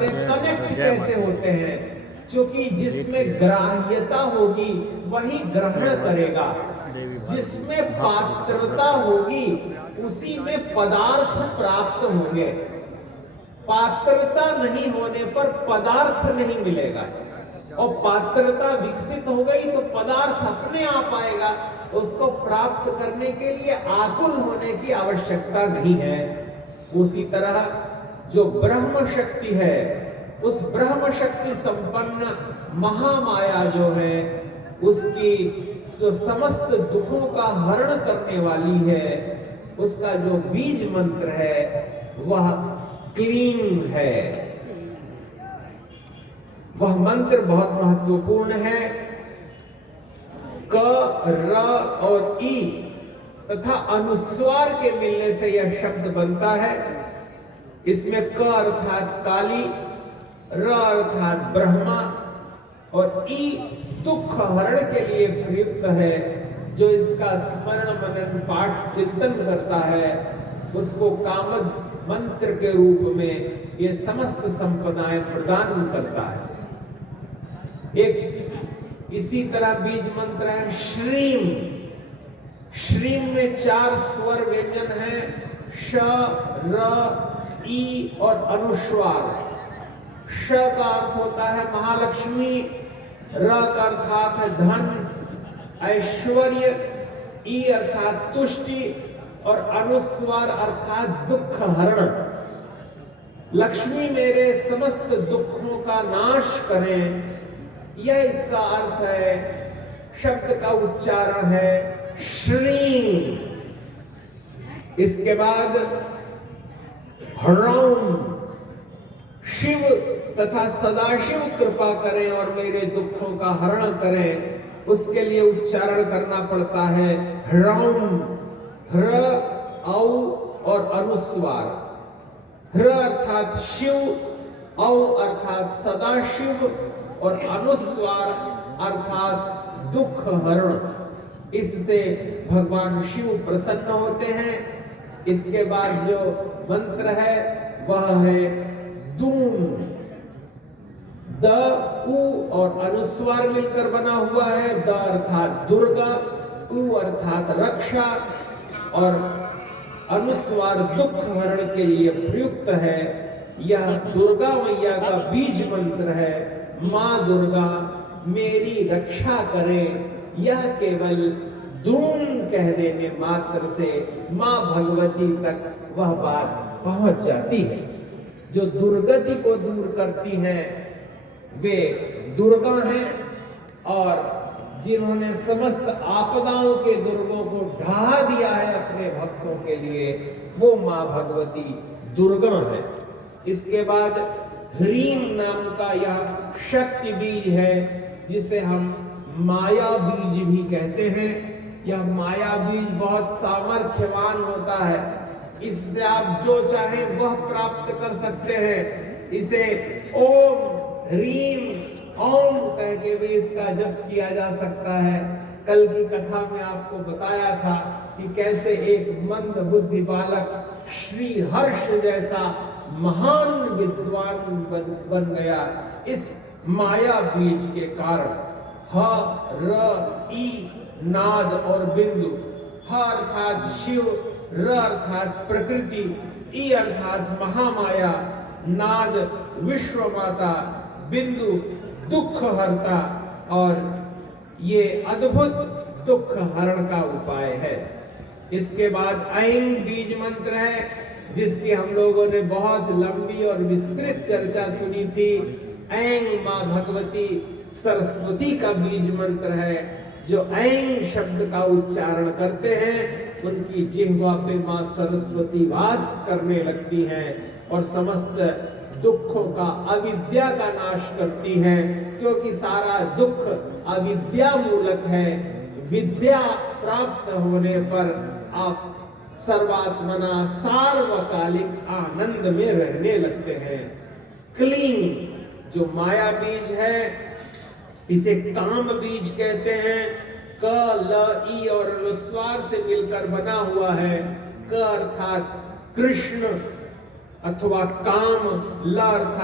करते हैं, कनेक्ट कैसे होते हैं? क्योंकि जिसमें ग्राह्यता होगी वही ग्रहण करेगा, जिसमें पात्रता होगी उसी में पदार्थ प्राप्त होंगे। पात्रता नहीं होने पर पदार्थ नहीं मिलेगा, और पात्रता विकसित हो गई तो पदार्थ अपने आप आएगा। उसको प्राप्त करने के लिए आकुल होने की आवश्यकता नहीं है। उसी तरह जो ब्रह्म शक्ति है, उस ब्रह्म शक्ति संपन्न महामाया जो है, उसकी समस्त दुखों का हरण करने वाली है, उसका जो बीज मंत्र है वह क्लीं है। वह मंत्र बहुत महत्वपूर्ण है। क, र और ई तथा अनुस्वार के मिलने से यह शब्द बनता है। इसमें क अर्थात काली, र अर्थात ब्रह्मा और ई दुख हरण के लिए प्रयुक्त है। जो इसका स्मरण मनन पाठ चिंतन करता है उसको कामद मंत्र के रूप में ये समस्त संपदाएं प्रदान करता है। एक इसी तरह बीज मंत्र है श्रीम। श्रीम में 4 स्वर व्यंजन हैं, श, र, ई और अनुस्वार। श का अर्थ होता है महालक्ष्मी, र का अर्थात है धन ऐश्वर्य, ई अर्थात तुष्टि और अनुस्वार अर्थात दुख हरण। लक्ष्मी मेरे समस्त दुखों का नाश करें, यह इसका अर्थ है। शब्द का उच्चारण है श्रीं। इसके बाद ह्रौं। शिव तथा सदाशिव कृपा करें और मेरे दुखों का हरण करें, उसके लिए उच्चारण करना पड़ता है ह्रौं। ह्र, औ और अनुस्वार। ह्र अर्थात शिव, औ अर्थात सदाशिव और अनुस्वार अर्थात दुख हरण। इससे भगवान शिव प्रसन्न होते हैं। इसके बाद जो मंत्र है वह है दूम। द, उ और अनुस्वार मिलकर बना हुआ है। द अर्थात दुर्गा, उ अर्थात रक्षा और अनुस्वार दुख हरण के लिए प्रयुक्त है। यह दुर्गा मैया का बीज मंत्र है। मां दुर्गा मेरी रक्षा करे। यह केवल दूम कह देने मात्र से मां भगवती तक वह बात पहुंच जाती है। जो दुर्गति को दूर करती हैं वे दुर्गा हैं, और जिन्होंने समस्त आपदाओं के दुर्गों को ढहा दिया है अपने भक्तों के लिए, वो मां भगवती दुर्गा है। इसके बाद ह्रीं नाम का यह शक्ति बीज है, जिसे हम माया बीज भी कहते हैं। यह माया बीज बहुत सामर्थ्यवान होता है। इससे आप जो चाहें वह प्राप्त कर सकते हैं। इसे ओम ह्रीं ओम कह के भी इसका जप किया जा सकता है। कल की कथा में आपको बताया था कि कैसे एक मंद बुद्धि बालक श्री हर्ष जैसा महान विद्वान बन गया इस माया बीज के कारण। ह, र, ई नाद और बिंदु। ह अर्थात शिव, र अर्थात प्रकृति, ई अर्थात महामाया, नाद विश्व माता, बिंदु दुख हरता, और ये अद्भुत दुख हरण का उपाय है। इसके बाद ऐं बीज मंत्र है, जिसकी हम लोगों ने बहुत लंबी और विस्तृत चर्चा सुनी थी। ऐं मां भगवती सरस्वती का बीज मंत्र है। जो ऐं शब्द का उच्चारण करते हैं उनकी जिह्वा पे मां सरस्वती वास करने लगती हैं और समस्त दुखों का, अविद्या का नाश करती हैं, क्योंकि सारा दुख अविद्या मूलक है। विद्या प्राप्त होने पर आप सर्वात्मना सार्वकालिक आनंद में रहने लगते हैं। क्लीं जो माया बीज है, इसे काम बीज कहते हैं। क, ल, ई और अनुस्वार से मिलकर बना हुआ है। क अर्थात कृष्ण अथवा काम, ल अर्थात